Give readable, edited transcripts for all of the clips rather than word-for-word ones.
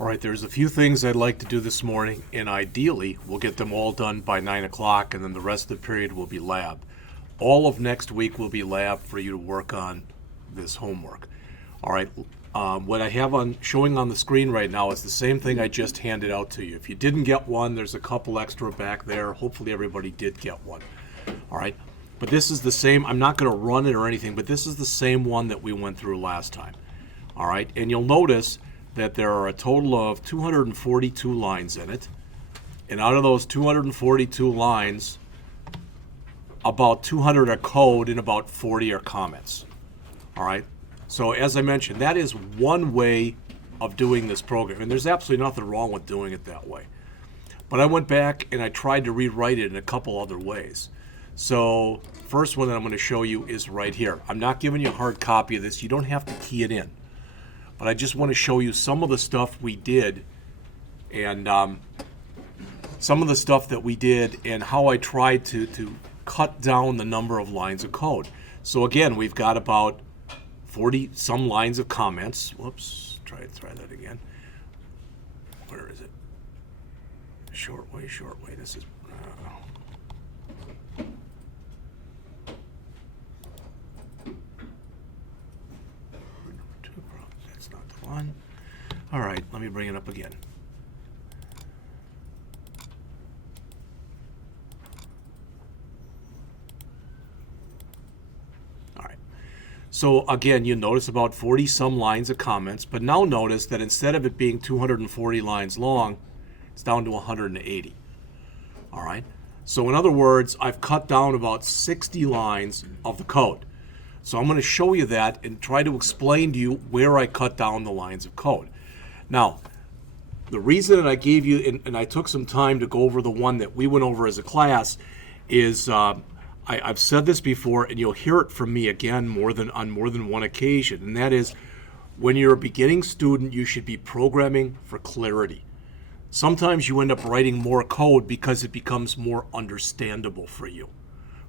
All right, there's a few things I'd like to do this morning, and ideally we'll get them all done by 9 o'clock, and then the rest of the period will be lab. All of next week will be lab for you to work on this homework. All right, what I have showing on the screen right now is the same thing I just handed out to you. If you didn't get one, there's a couple extra back there. Hopefully everybody did get one. All right, but this is the same. I'm not going to run it or anything, but this is the same one that we went through last time. All right, and you'll notice that there are a total of 242 lines in it. And out of those 242 lines, about 200 are code and about 40 are comments. All right? So as I mentioned, that is one way of doing this program. And there's absolutely nothing wrong with doing it that way. But I went back and I tried to rewrite it in a couple other ways. So first one that I'm going to show you is right here. I'm not giving you a hard copy of this. You don't have to key it in. But I just want to show you some of the stuff we did and some of the stuff that we did and how I tried to cut down the number of lines of code. So again, we've got about 40 some lines of comments. Whoops, try that again. Where is it? Short way. This is... One. All right, let me bring it up again. All right. So again, you notice about 40 some lines of comments, but now notice that instead of it being 240 lines long, it's down to 180. All right. So in other words, I've cut down about 60 lines of the code. So I'm going to show you that and try to explain to you where I cut down the lines of code. Now, the reason that I gave you, and I took some time to go over the one that we went over as a class, is I've said this before, and you'll hear it from me again on more than one occasion, and that is when you're a beginning student, you should be programming for clarity. Sometimes you end up writing more code because it becomes more understandable for you.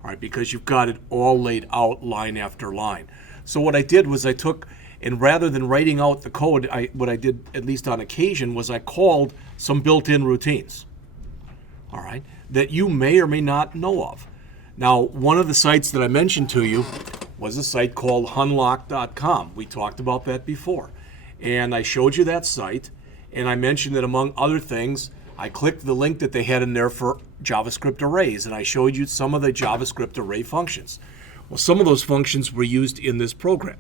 All right, because you've got it all laid out line after line. So what I did was I took, and rather than writing out the code, what I did, at least on occasion, was I called some built-in routines, all right, that you may or may not know of. Now, one of the sites that I mentioned to you was a site called hunlock.com. We talked about that before. And I showed you that site, and I mentioned that among other things, I clicked the link that they had in there for JavaScript arrays, and I showed you some of the JavaScript array functions. Well, some of those functions were used in this program.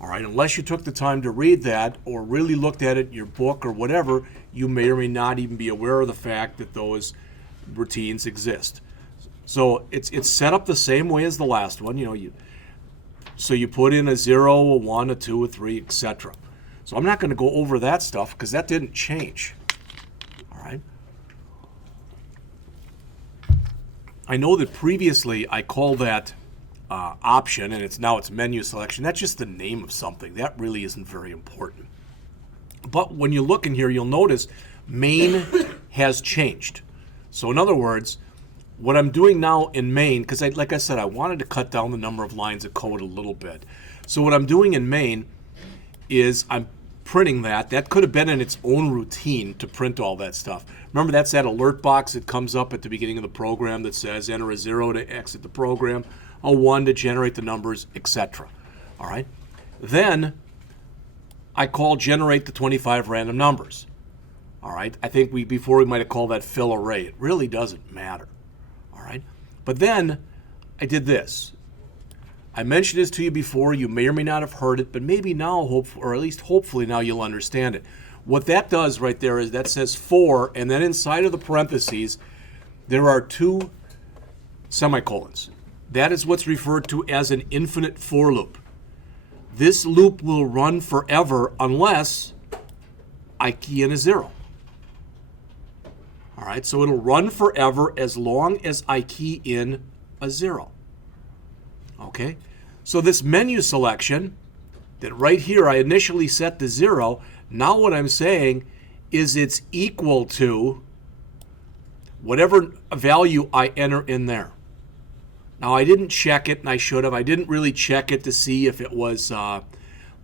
All right, unless you took the time to read that or really looked at it in your book or whatever, you may or may not even be aware of the fact that those routines exist. So it's set up the same way as the last one. So you put in a 0, a 1, a 2, a 3, etc. So I'm not going to go over that stuff because that didn't change. I know that previously I called that option, and now it's menu selection. That's just the name of something. That really isn't very important. But when you look in here, you'll notice main has changed. So in other words, what I'm doing now in main, because like I said, I wanted to cut down the number of lines of code a little bit. So what I'm doing in main is I'm printing that. That could have been in its own routine to print all that stuff. Remember, that's that alert box that comes up at the beginning of the program that says enter a 0 to exit the program, a 1 to generate the numbers, etc. All right. Then I call generate the 25 random numbers. All right. I think before we might have called that fill array. It really doesn't matter. All right. But then I did this. I mentioned this to you before. You may or may not have heard it, but maybe now, or at least hopefully now you'll understand it. What that does right there is that says for, and then inside of the parentheses, there are 2 semicolons. That is what's referred to as an infinite for loop. This loop will run forever unless I key in a 0. All right, so it'll run forever as long as I key in a 0. Okay, so this menu selection that right here I initially set to 0, now what I'm saying is it's equal to whatever value I enter in there. Now I didn't check it, and I should have. I didn't really check it to see if it was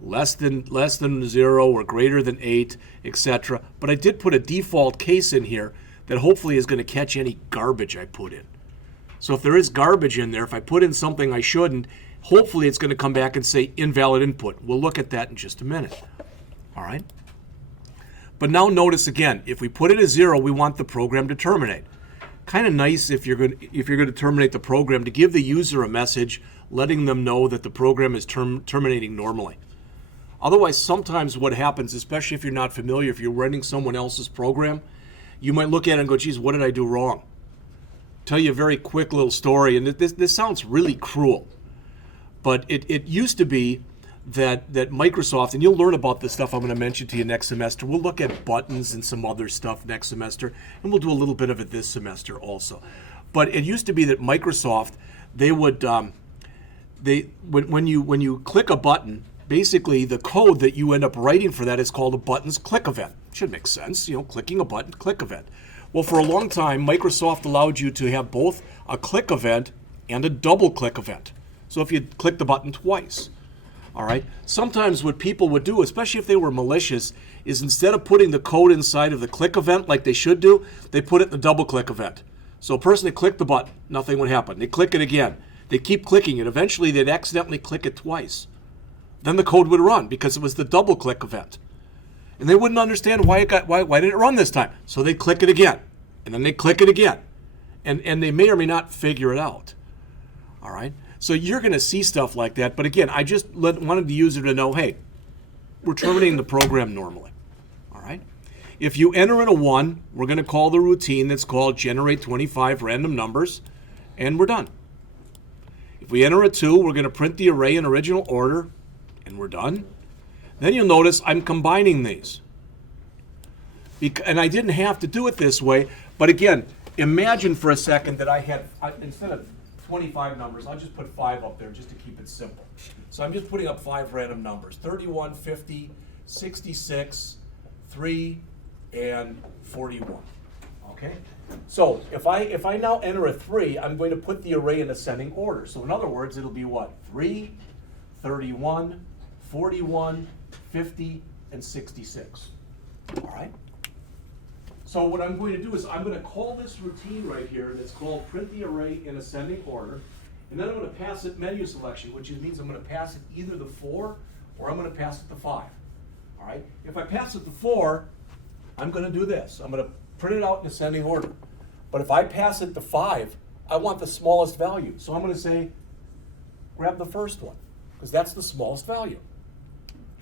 less than 0 or greater than 8, etc. But I did put a default case in here that hopefully is going to catch any garbage I put in. So if there is garbage in there, if I put in something I shouldn't, hopefully it's going to come back and say invalid input. We'll look at that in just a minute. All right? But now notice again, if we put it as 0, we want the program to terminate. Kind of nice if you're going to terminate the program to give the user a message letting them know that the program is terminating normally. Otherwise, sometimes what happens, especially if you're not familiar, if you're running someone else's program, you might look at it and go, geez, what did I do wrong? Tell you a very quick little story, and this sounds really cruel, but it used to be that Microsoft, and you'll learn about this stuff I'm going to mention to you next semester. We'll look at buttons and some other stuff next semester, and we'll do a little bit of it this semester also. But it used to be that Microsoft, they would, when you click a button, basically the code that you end up writing for that is called a button's click event. Should make sense, clicking a button, click event. Well, for a long time, Microsoft allowed you to have both a click event and a double click event. So if you click the button twice, all right? Sometimes what people would do, especially if they were malicious, is instead of putting the code inside of the click event like they should do, they put it in the double click event. So a person would click the button, nothing would happen. They click it again. They keep clicking it. Eventually, they'd accidentally click it twice. Then the code would run because it was the double click event. And they wouldn't understand why did it run this time. So they'd click it again, and then they click it again. And they may or may not figure it out. All right? So you're going to see stuff like that. But again, I just wanted the user to know, hey, we're terminating the program normally. All right? If you enter in a 1, we're going to call the routine that's called generate 25 random numbers, and we're done. If we enter a 2, we're going to print the array in original order, and we're done. Then you'll notice I'm combining these. And I didn't have to do it this way, but again, imagine for a second that instead of 25 numbers, I'll just put 5 up there just to keep it simple. So I'm just putting up 5 random numbers, 31, 50, 66, 3, and 41. Okay? So if I now enter a 3, I'm going to put the array in ascending order. So in other words, it'll be what? 3, 31, 41, 50, and 66. All right? So what I'm going to do is I'm going to call this routine right here that's called print the array in ascending order, and then I'm going to pass it menu selection, which means I'm going to pass it either the 4 or I'm going to pass it the 5. All right? If I pass it the 4, I'm going to do this. I'm going to print it out in ascending order. But if I pass it the 5, I want the smallest value. So I'm going to say, grab the first one, because that's the smallest value.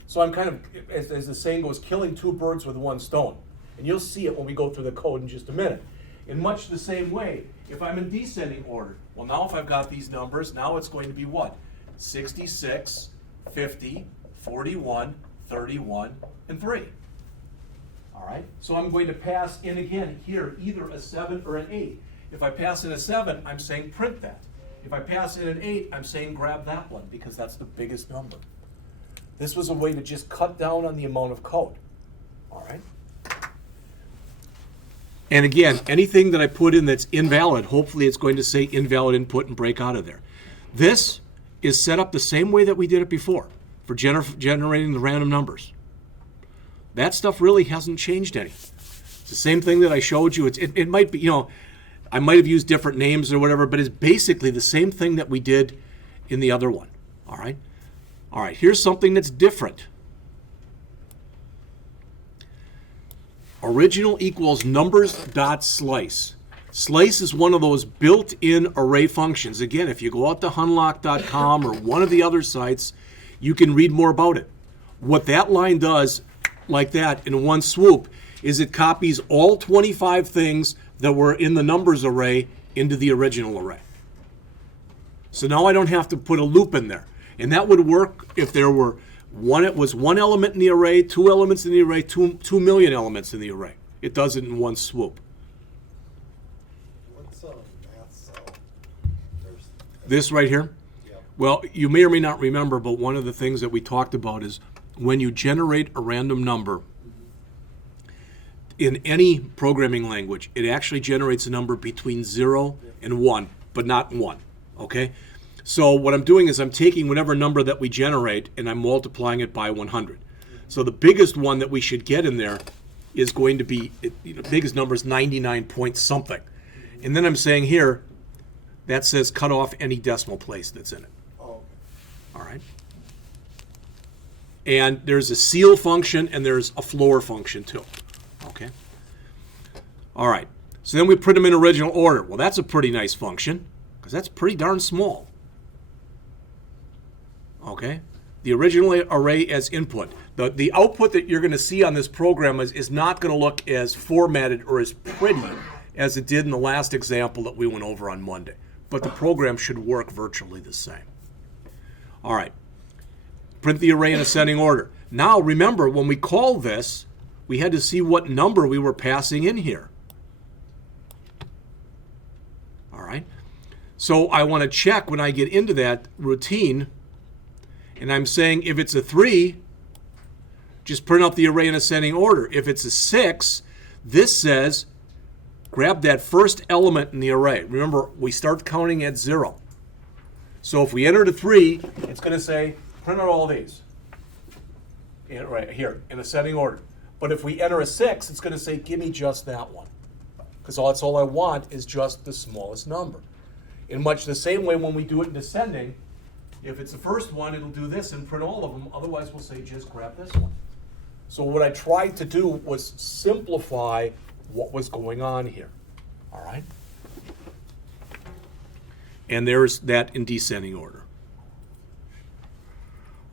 So I'm kind of, as the saying goes, killing 2 birds with 1 stone. And you'll see it when we go through the code in just a minute. In much the same way, if I'm in descending order, well, now if I've got these numbers, now it's going to be what? 66, 50, 41, 31, and 3. All right? So I'm going to pass in again here either a 7 or an 8. If I pass in a 7, I'm saying print that. If I pass in an 8, I'm saying grab that one because that's the biggest number. This was a way to just cut down on the amount of code. All right? And again, anything that I put in that's invalid, hopefully it's going to say invalid input and break out of there. This is set up the same way that we did it before for generating the random numbers. That stuff really hasn't changed any. It's the same thing that I showed you. It might be, I might have used different names or whatever, but it's basically the same thing that we did in the other one. All right? All right, here's something that's different. Original equals numbers.slice. Slice is one of those built-in array functions. Again, if you go out to hunlock.com or one of the other sites, you can read more about it. What that line does, like that, in one swoop, is it copies all 25 things that were in the numbers array into the original array. So now I don't have to put a loop in there. And that would work if there were one element in the array, 2 elements in the array, 2 million elements in the array. It does it in one swoop. What's math cell? This right here? Yep. Well, you may or may not remember, but one of the things that we talked about is when you generate a random number in any programming language, it actually generates a number between 0 and 1, but not 1, okay? So what I'm doing is I'm taking whatever number that we generate and I'm multiplying it by 100. So the biggest one that we should get in there is going to be, the biggest number is 99 point something. And then I'm saying here, that says cut off any decimal place that's in it. All right. And there's a ceil function and there's a floor function too. Okay. All right. So then we print them in original order. Well, that's a pretty nice function because that's pretty darn small. Okay. The original array as input. The output that you're going to see on this program is not going to look as formatted or as pretty as it did in the last example that we went over on Monday. But the program should work virtually the same. All right. Print the array in ascending order. Now, remember, when we call this, we had to see what number we were passing in here. All right. So I want to check when I get into that routine, and I'm saying if it's a 3, just print out the array in ascending order. If it's a 6, this says grab that first element in the array. Remember, we start counting at 0. So if we entered a 3, it's going to say print out all these right here in ascending order. But if we enter a 6, it's going to say give me just that one, because that's all I want is just the smallest number. In much the same way when we do it in descending, if it's the first one, it'll do this and print all of them. Otherwise, we'll say just grab this one. So what I tried to do was simplify what was going on here. All right? And there's that in descending order.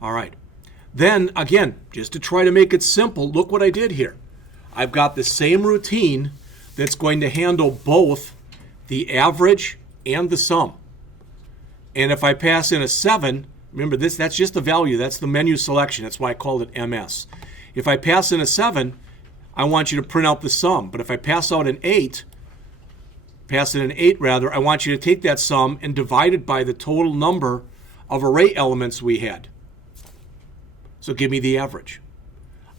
All right. Then, again, just to try to make it simple, look what I did here. I've got the same routine that's going to handle both the average and the sum. And if I pass in a 7, remember that's just the value. That's the menu selection. That's why I called it MS. If I pass in a 7, I want you to print out the sum. But if I pass in an 8, I want you to take that sum and divide it by the total number of array elements we had. So give me the average.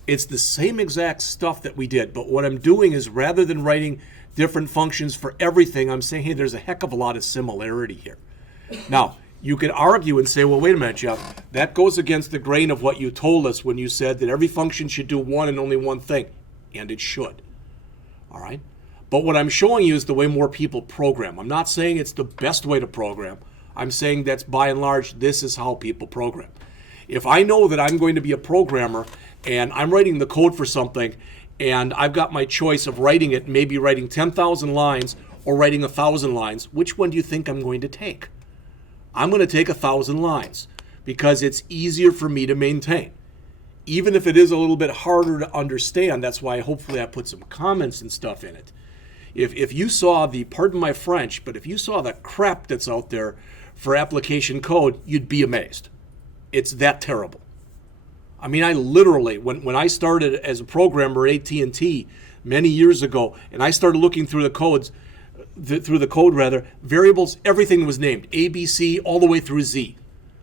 It's the same exact stuff that we did, but what I'm doing is rather than writing different functions for everything, I'm saying, hey, there's a heck of a lot of similarity here. Now, you could argue and say, well, wait a minute, Jeff, that goes against the grain of what you told us when you said that every function should do one and only one thing, and it should. All right? But what I'm showing you is the way more people program. I'm not saying it's the best way to program. I'm saying that's by and large, this is how people program. If I know that I'm going to be a programmer and I'm writing the code for something and I've got my choice of writing it, maybe writing 10,000 lines or writing 1,000 lines, which one do you think I'm going to take? I'm going to take 1,000 lines because it's easier for me to maintain. Even if it is a little bit harder to understand, that's why hopefully I put some comments and stuff in it. If you saw pardon my French, but if you saw the crap that's out there for application code, you'd be amazed. It's that terrible. I mean, I literally, when I started as a programmer at AT&T many years ago, and I started looking through the code, variables, everything was named, A, B, C, all the way through Z.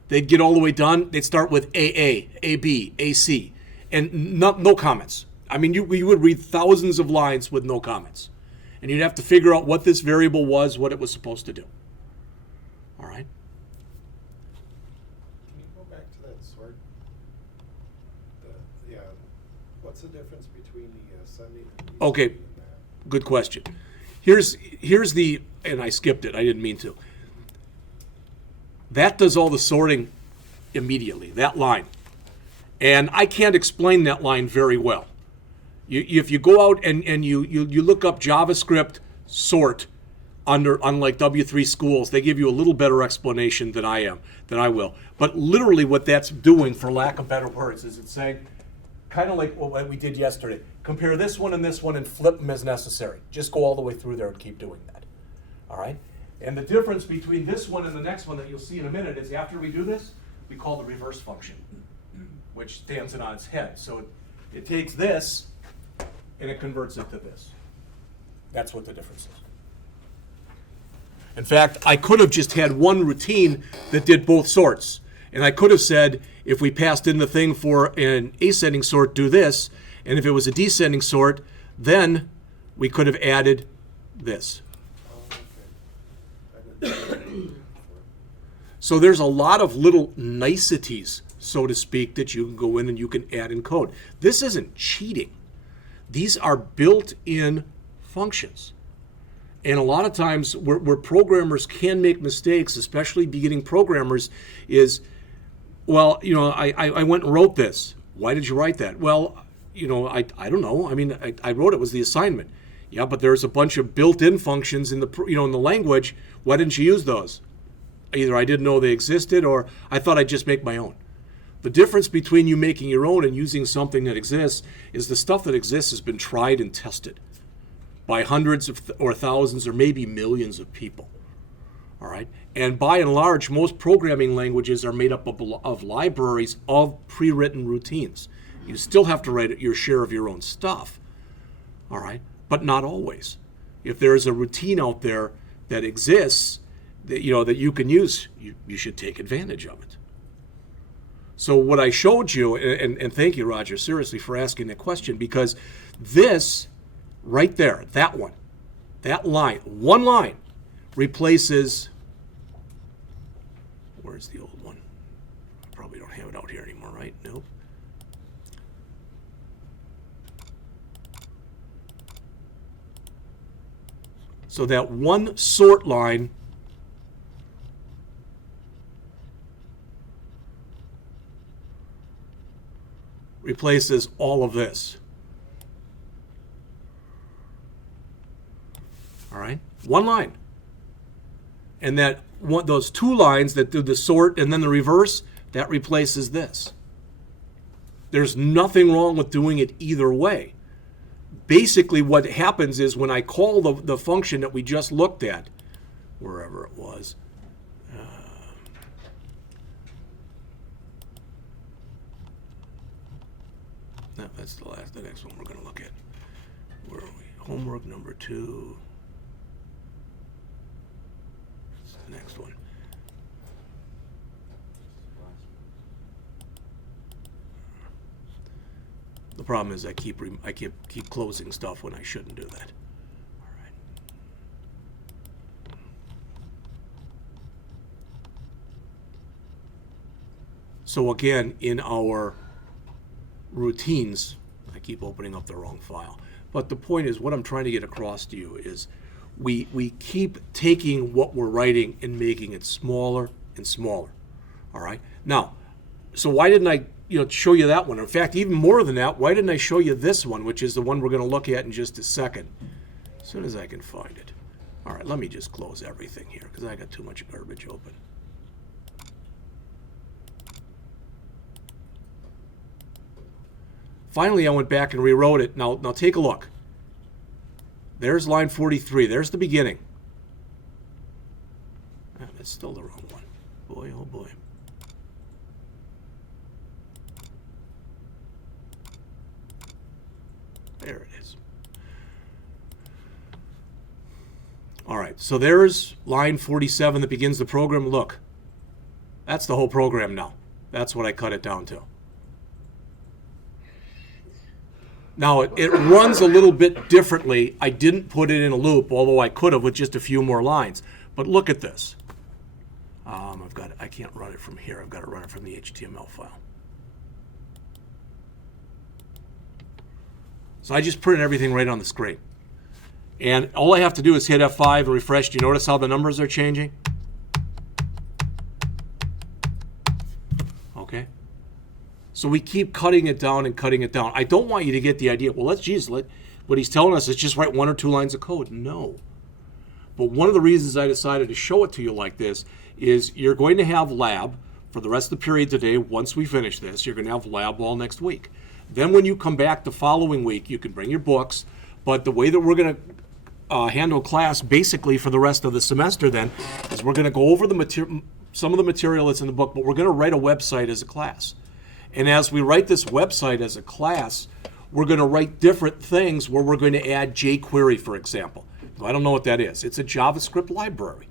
They'd get all the way done, they'd start with AA, AB, AC, and no comments. I mean, you would read thousands of lines with no comments. And you'd have to figure out what this variable was, what it was supposed to do. All right? What's the difference between the ascending and descending? Okay, good question. Here's the, and I skipped it, I didn't mean to. That does all the sorting immediately, that line. And I can't explain that line very well. If you go out and you look up JavaScript sort unlike W3 schools, they give you a little better explanation than I will. But literally what that's doing, for lack of better words, is it's saying, kind of like what we did yesterday. Compare this one and flip them as necessary. Just go all the way through there and keep doing that. All right? And the difference between this one and the next one that you'll see in a minute is after we do this, we call the reverse function, which stands it on its head. So it takes this and it converts it to this. That's what the difference is. In fact, I could have just had one routine that did both sorts. And I could have said, if we passed in the thing for an ascending sort, do this. And if it was a descending sort, then we could have added this. So there's a lot of little niceties, so to speak, that you can go in and you can add in code. This isn't cheating. These are built-in functions. And a lot of times where programmers can make mistakes, especially beginning programmers, is, well, I went and wrote this. Why did you write that? Well, I don't know. I mean, I wrote it was the assignment. Yeah, but there's a bunch of built-in functions in the in the language. Why didn't you use those? Either I didn't know they existed, or I thought I'd just make my own. The difference between you making your own and using something that exists is the stuff that exists has been tried and tested by hundreds of or thousands or maybe millions of people. All right? And by and large, most programming languages are made up of libraries of pre-written routines. You still have to write your share of your own stuff. All right? But not always. If there's a routine out there that exists that you can use, you should take advantage of it. So what I showed you, and thank you, Roger, seriously, for asking that question, because this right there, that line, one line replaces, where's the old one? I probably don't have it out here anymore, right? Nope. So that one sort line replaces all of this. All right, one line. And those two lines that do the sort and then the reverse, that replaces this. There's nothing wrong with doing it either way. Basically what happens is when I call the function that we just looked at, wherever it was, no, that's the next one we're going to look at. Where are we? Homework number 2. That's the next one. The problem is I keep closing stuff when I shouldn't do that. All right. So again, in our routines, I keep opening up the wrong file. But the point is, what I'm trying to get across to you is we keep taking what we're writing and making it smaller and smaller. All right? Now, so why didn't I show you that one? In fact, even more than that, why didn't I show you this one, which is the one we're going to look at in just a second, as soon as I can find it. All right, let me just close everything here because I got too much garbage open. Finally, I went back and rewrote it. Now take a look. There's line 43. There's the beginning. Ah, that's still the wrong one. Boy, oh boy. There it is. All right, so there's line 47 that begins the program. Look, that's the whole program now. That's what I cut it down to. Now, it runs a little bit differently. I didn't put it in a loop, although I could have with just a few more lines. But look at this. I can't run it from here. I've got to run it from the HTML file. So I just printed everything right on the screen. And all I have to do is hit F5 and refresh. Do you notice how the numbers are changing? Okay. So we keep cutting it down and cutting it down. I don't want you to get the idea, well, what he's telling us is just write 1 or 2 lines of code. No. But one of the reasons I decided to show it to you like this is you're going to have lab for the rest of the period today. Once we finish this, you're going to have lab all next week. Then when you come back the following week, you can bring your books. But the way that we're going to handle class basically for the rest of the semester then is we're going to go over some of the material that's in the book, but we're going to write a website as a class. And as we write this website as a class, we're going to write different things where we're going to add jQuery, for example. I don't know what that is. It's a JavaScript library.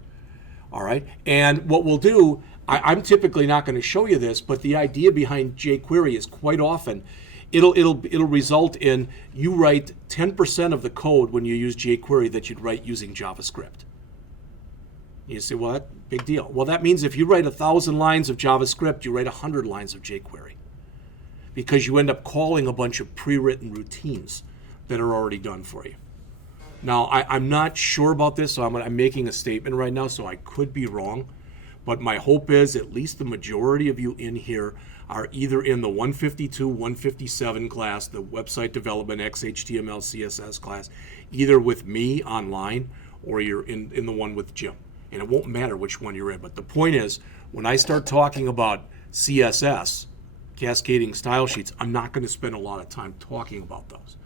All right. And what we'll do, I'm typically not going to show you this, but the idea behind jQuery is quite often it'll result in you write 10% of the code when you use jQuery that you'd write using JavaScript. You say, well, that big deal. Well, that means if you write 1,000 lines of JavaScript, you write 100 lines of jQuery, because you end up calling a bunch of pre-written routines that are already done for you. Now, I'm not sure about this, so I'm making a statement right now, so I could be wrong. But my hope is at least the majority of you in here are either in the 152, 157 class, the website development, XHTML, CSS class, either with me online or you're in the one with Jim. And it won't matter which one you're in. But the point is, when I start talking about CSS, cascading style sheets, I'm not going to spend a lot of time talking about those.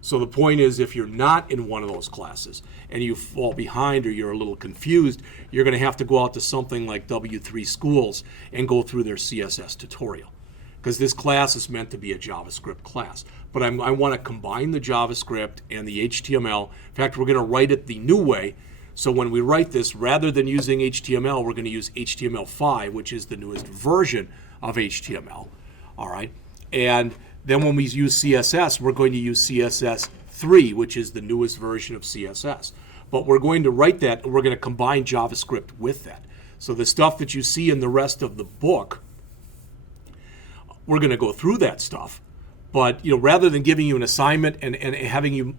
So the point is, if you're not in one of those classes and you fall behind or you're a little confused, you're going to have to go out to something like W3 Schools and go through their CSS tutorial, because this class is meant to be a JavaScript class. But I want to combine the JavaScript and the HTML. In fact, we're going to write it the new way. So when we write this, rather than using HTML, we're going to use HTML5, which is the newest version of HTML. All right. And then when we use CSS, we're going to use CSS3, which is the newest version of CSS. But we're going to write that, and we're going to combine JavaScript with that. So the stuff that you see in the rest of the book, we're going to go through that stuff. But rather than giving you an assignment and having you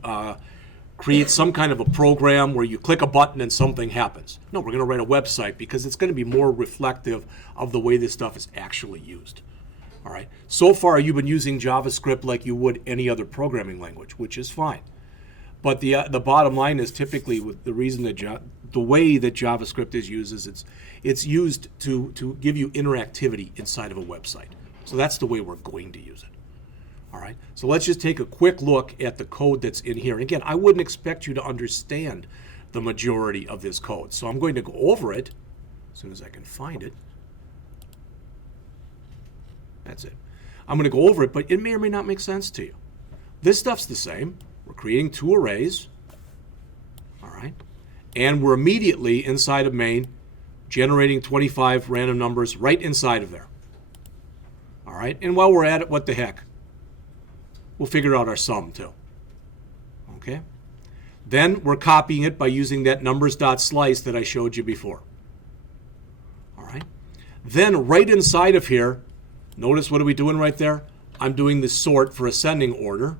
create some kind of a program where you click a button and something happens. No, we're going to write a website, because it's going to be more reflective of the way this stuff is actually used. All right. So far, you've been using JavaScript like you would any other programming language, which is fine. But the bottom line is, typically, with the reason that the way that JavaScript is used is it's used to give you interactivity inside of a website. So that's the way we're going to use it. All right. So let's just take a quick look at the code that's in here. And again, I wouldn't expect you to understand the majority of this code. So I'm going to go over it as soon as I can find it. That's it. I'm going to go over it, but it may or may not make sense to you. This stuff's the same. We're creating two arrays. All right. And we're immediately inside of main generating 25 random numbers right inside of there. All right. And while we're at it, what the heck? We'll figure out our sum too. Okay. Then we're copying it by using that numbers.slice that I showed you before. All right. Then right inside of here, notice what are we doing right there? I'm doing the sort for ascending order.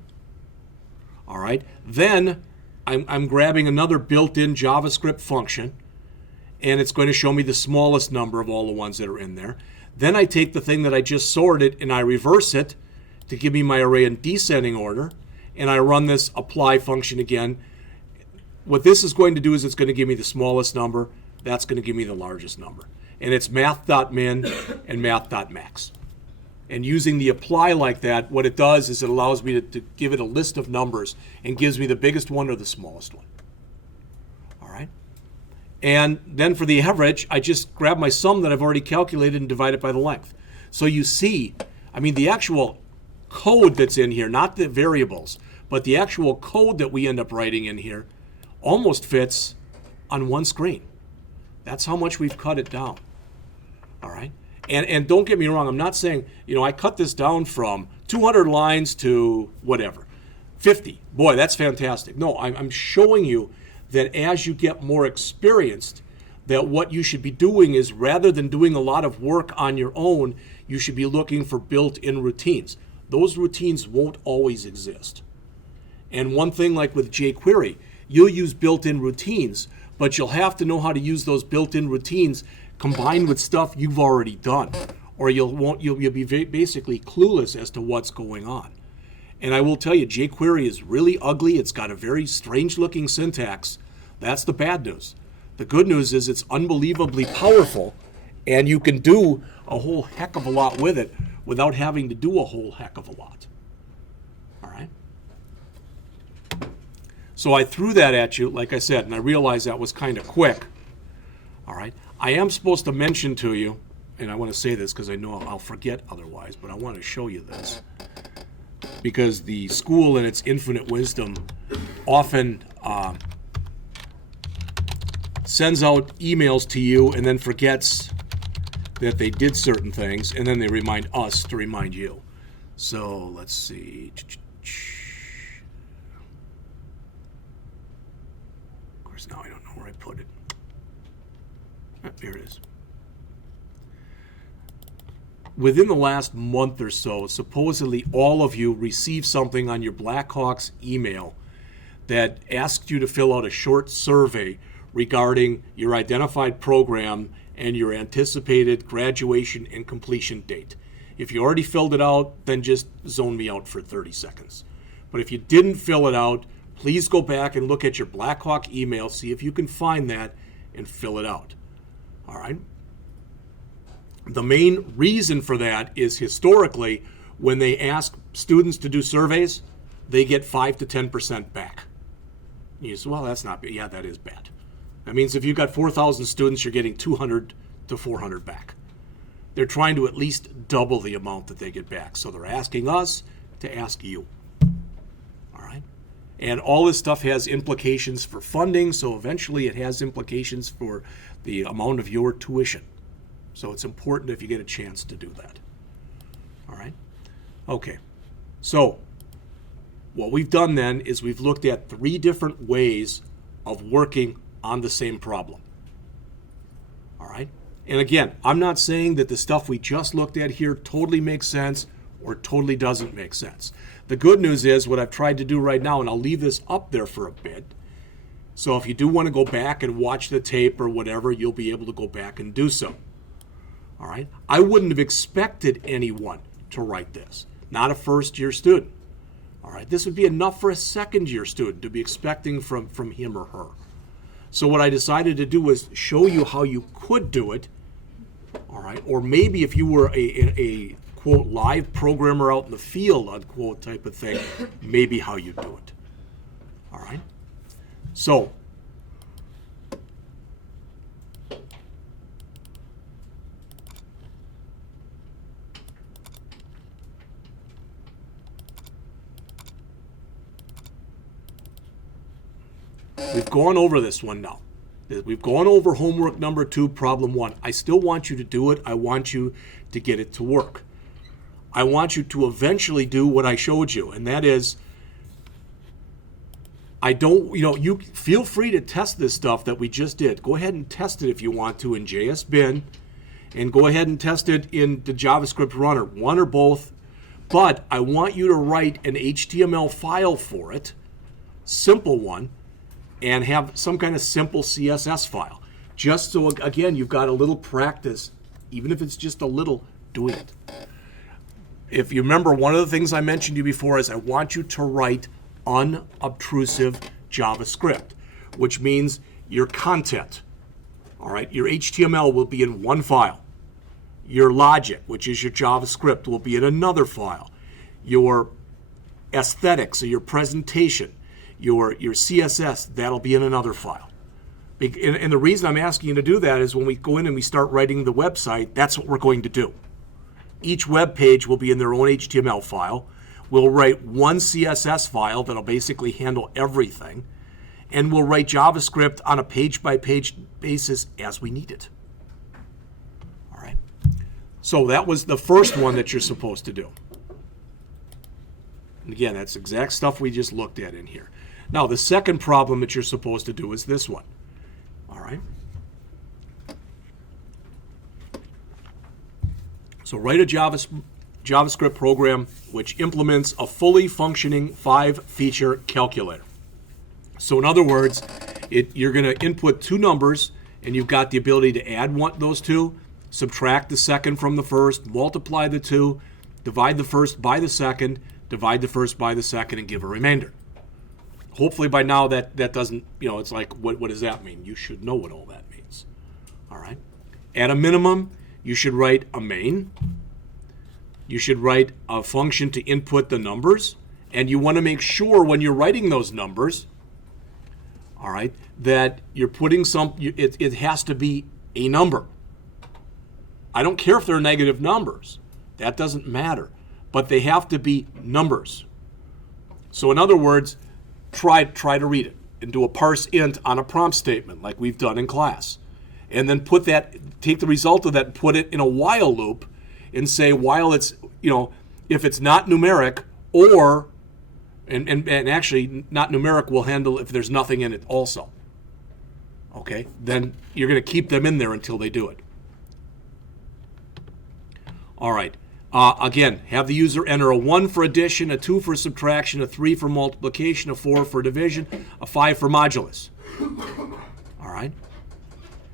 All right. Then I'm grabbing another built-in JavaScript function, and it's going to show me the smallest number of all the ones that are in there. Then I take the thing that I just sorted and I reverse it to give me my array in descending order, and I run this apply function again. What this is going to do is it's going to give me the smallest number. That's going to give me the largest number. And it's math.min and math.max. And using the apply like that, what it does is it allows me to give it a list of numbers and gives me the biggest one or the smallest one. All right. And then for the average, I just grab my sum that I've already calculated and divide it by the length. So you see, the actual code that's in here, not the variables, but the actual code that we end up writing in here almost fits on one screen. That's how much we've cut it down. All right. And don't get me wrong, I'm not saying, I cut this down from 200 lines to whatever, 50. Boy, that's fantastic. No, I'm showing you that as you get more experienced, that what you should be doing is, rather than doing a lot of work on your own, you should be looking for built-in routines. Those routines won't always exist. And one thing like with jQuery, you'll use built-in routines, but you'll have to know how to use those built-in routines combined with stuff you've already done, or you'll be basically clueless as to what's going on. And I will tell you, jQuery is really ugly. It's got a very strange-looking syntax. That's the bad news. The good news is it's unbelievably powerful, and you can do a whole heck of a lot with it without having to do a whole heck of a lot. All right? So I threw that at you, like I said, and I realized that was kind of quick. All right? I am supposed to mention to you, and I want to say this because I know I'll forget otherwise, but I want to show you this, because the school in its infinite wisdom often sends out emails to you and then forgets that they did certain things, and then they remind us to remind you. So let's see. Of course, now I don't know where I put it. Here it is. Within the last month or so, supposedly all of you received something on your Blackhawks email that asked you to fill out a short survey regarding your identified program and your anticipated graduation and completion date. If you already filled it out, then just zone me out for 30 seconds. But if you didn't fill it out, please go back and look at your Blackhawk email, see if you can find that and fill it out. All right? The main reason for that is historically, when they ask students to do surveys, they get 5 to 10% back. You say, well, that's not bad. Yeah, that is bad. That means if you've got 4,000 students, you're getting 200 to 400 back. They're trying to at least double the amount that they get back. So they're asking us to ask you. All right? And all this stuff has implications for funding, so eventually it has implications for the amount of your tuition. So it's important if you get a chance to do that. All right? Okay. So what we've done then is we've looked at 3 different ways of working on the same problem. All right? And again, I'm not saying that the stuff we just looked at here totally makes sense or totally doesn't make sense. The good news is what I've tried to do right now, and I'll leave this up there for a bit, so if you do want to go back and watch the tape or whatever, you'll be able to go back and do so. All right? I wouldn't have expected anyone to write this, not a first-year student. All right? This would be enough for a second-year student to be expecting from him or her. So what I decided to do was show you how you could do it, all right? Or maybe if you were a quote, live programmer out in the field, unquote, type of thing, maybe how you do it, all right? So, we've gone over this one now. We've gone over homework number 2, problem 1. I still want you to do it. I want you to get it to work. I want you to eventually do what I showed you, and that is, you feel free to test this stuff that we just did. Go ahead and test it if you want to in JSBin, and go ahead and test it in the JavaScript runner, one or both. But I want you to write an HTML file for it, simple one, and have some kind of simple CSS file. Just so, again, you've got a little practice, even if it's just a little, doing it. If you remember, one of the things I mentioned to you before is I want you to write unobtrusive JavaScript, which means your content, all right, your HTML will be in one file. Your logic, which is your JavaScript, will be in another file. Your aesthetics or your presentation, your CSS, that'll be in another file. And the reason I'm asking you to do that is when we go in and we start writing the website, that's what we're going to do. Each web page will be in their own HTML file. We'll write one CSS file that'll basically handle everything. And we'll write JavaScript on a page-by-page basis as we need it. All right. So that was the first one that you're supposed to do. And again, that's exact stuff we just looked at in here. Now, the second problem that you're supposed to do is this one. All right. So write a JavaScript program which implements a fully functioning 5-feature calculator. So in other words, you're going to input 2 numbers, and you've got the ability to add those 2, subtract the second from the first, multiply the 2, divide the first by the second, divide the first by the second, and give a remainder. Hopefully by now that doesn't, it's like, what does that mean? You should know what all that means. All right. At a minimum, you should write a main. You should write a function to input the numbers. And you want to make sure when you're writing those numbers, all right, that you're putting it has to be a number. I don't care if they're negative numbers. That doesn't matter. But they have to be numbers. So in other words, try to read it and do a parse int on a prompt statement like we've done in class. And then take the result of that and put it in a while loop and say while it's, if it's not numeric or, and actually not numeric will handle if there's nothing in it also. okay, then you're going to keep them in there until they do it. All right. Again, have the user enter a 1 for addition, a 2 for subtraction, a 3 for multiplication, a 4 for division, a 5 for modulus. All right?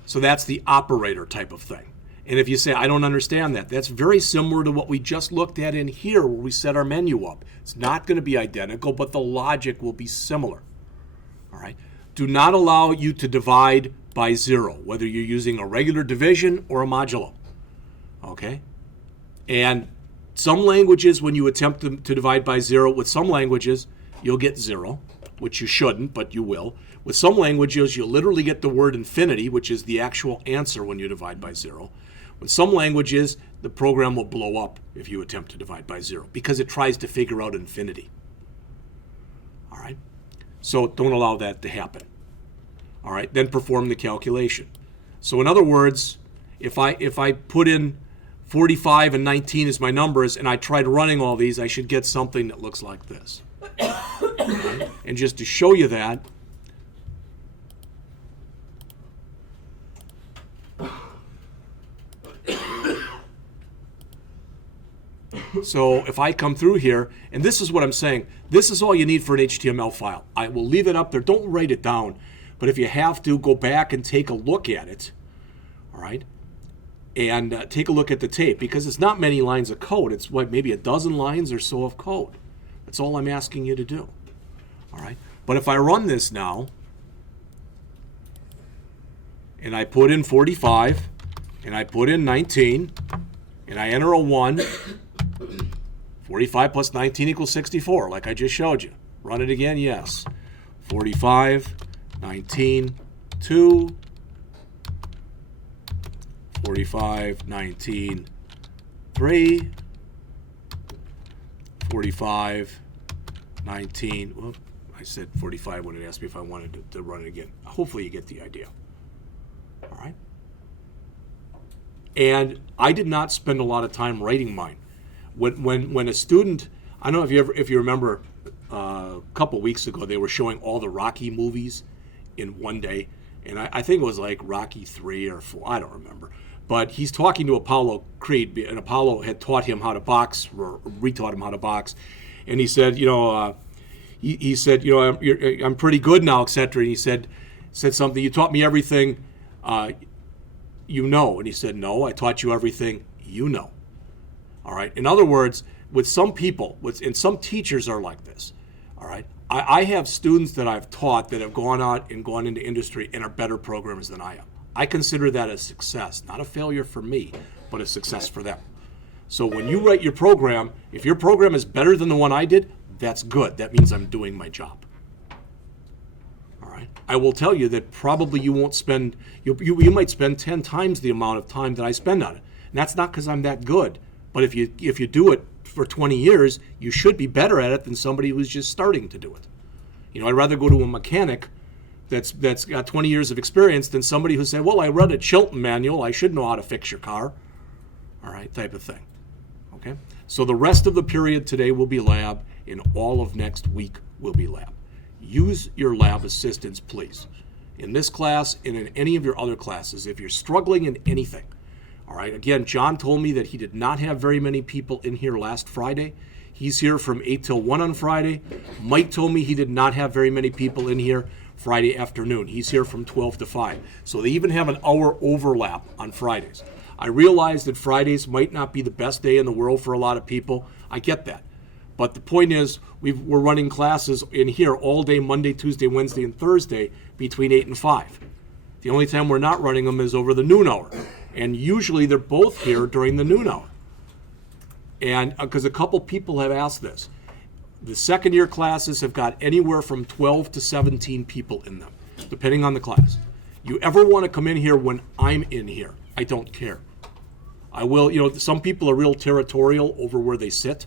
So that's the operator type of thing. And if you say, I don't understand that, that's very similar to what we just looked at in here where we set our menu up. It's not going to be identical, but the logic will be similar. All right? Do not allow you to divide by 0, whether you're using a regular division or a modulo. Okay? And some languages, when you attempt to divide by 0, with some languages, you'll get 0, which you shouldn't, but you will. With some languages, you'll literally get the word infinity, which is the actual answer when you divide by 0. With some languages, the program will blow up if you attempt to divide by 0 because it tries to figure out infinity. All right? So don't allow that to happen. All right? Then perform the calculation. So in other words, if I put in 45 and 19 as my numbers, and I tried running all these, I should get something that looks like this. Okay? And just to show you that, so if I come through here, and this is what I'm saying, this is all you need for an HTML file. I will leave it up there. Don't write it down. But if you have to, go back and take a look at it. All right? And take a look at the tape, because it's not many lines of code. It's what, maybe a dozen lines or so of code. That's all I'm asking you to do. All right? But if I run this now, and I put in 45, and I put in 19, and I enter a 1, 45 plus 19 equals 64, like I just showed you. Run it again, yes. 45, 19, 2, 45, 19, 3, 45, 19, well, I said 45 when it asked me if I wanted to run it again. Hopefully you get the idea. All right? And I did not spend a lot of time writing mine. When a student, I don't know if you remember a couple weeks ago, they were showing all the Rocky movies in one day. And I think it was like Rocky 3 or 4, I don't remember. But he's talking to Apollo Creed, and Apollo had taught him how to box, or retaught him how to box. And he said, he said, I'm pretty good now, etc. And he said something, you taught me everything you know. And he said, no, I taught you everything you know. All right. In other words, with some people, and some teachers are like this. All right. I have students that I've taught that have gone out and gone into industry and are better programmers than I am. I consider that a success, not a failure for me, but a success for them. So when you write your program, if your program is better than the one I did, that's good. That means I'm doing my job. All right. I will tell you that probably you won't spend, you might spend 10 times the amount of time that I spend on it. And that's not because I'm that good. But if you do it for 20 years, you should be better at it than somebody who's just starting to do it. I'd rather go to a mechanic that's got 20 years of experience than somebody who said, well, I read a Chilton manual, I should know how to fix your car. All right, type of thing. Okay? So the rest of the period today will be lab, and all of next week will be lab. Use your lab assistants, please. In this class and in any of your other classes, if you're struggling in anything. All right, again, John told me that he did not have very many people in here last Friday. He's here from 8 till 1 on Friday. Mike told me he did not have very many people in here Friday afternoon. He's here from 12 to 5. So they even have an hour overlap on Fridays. I realize that Fridays might not be the best day in the world for a lot of people. I get that. But the point is, we're running classes in here all day, Monday, Tuesday, Wednesday, and Thursday between 8 and 5. The only time we're not running them is over the noon hour. And usually they're both here during the noon hour. And because a couple people have asked this. The second year classes have got anywhere from 12 to 17 people in them, depending on the class. You ever want to come in here when I'm in here, I don't care. I will, some people are real territorial over where they sit.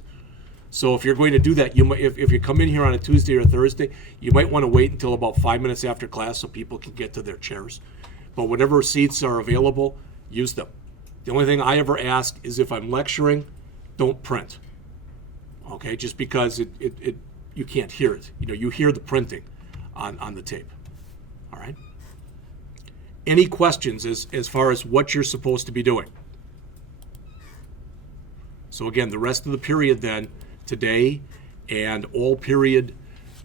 So if you're going to do that, you might, if you come in here on a Tuesday or Thursday, you might want to wait until about 5 minutes after class so people can get to their chairs. But whatever seats are available, use them. The only thing I ever ask is if I'm lecturing, don't print. Okay, just because you can't hear it. You hear the printing on the tape. All right? Any questions as far as what you're supposed to be doing? So again, the rest of the period then, today and all period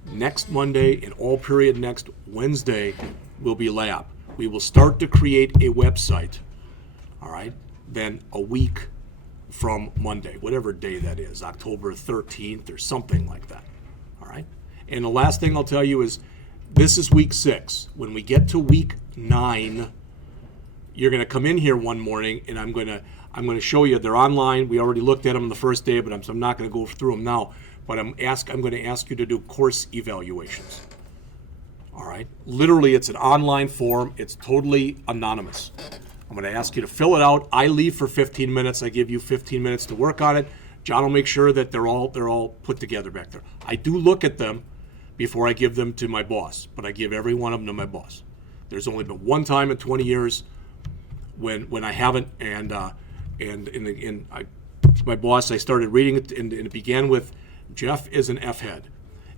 next Monday and all period next Wednesday will be lab. We will start to create a website, all right, then a week from Monday, whatever day that is, October 13th or something like that, all right? And the last thing I'll tell you is this is week 6. When we get to week 9, you're going to come in here one morning and I'm going to show you. They're online. We already looked at them the first day, but I'm not going to go through them now. But I'm going to ask you to do course evaluations. All right? Literally, it's an online form. It's totally anonymous. I'm going to ask you to fill it out. I leave for 15 minutes. I give you 15 minutes to work on it. John will make sure that they're all put together back there. I do look at them before I give them to my boss, but I give every one of them to my boss. There's only been one time in 20 years when I haven't, my boss, I started reading it, and it began with, Jeff is an F-head.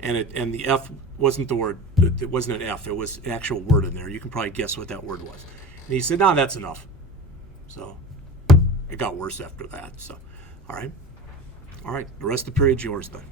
And the F wasn't the word, it wasn't an F, it was an actual word in there. You can probably guess what that word was. And he said, no, that's enough. So it got worse after that. So, all right. The rest of the period's yours then.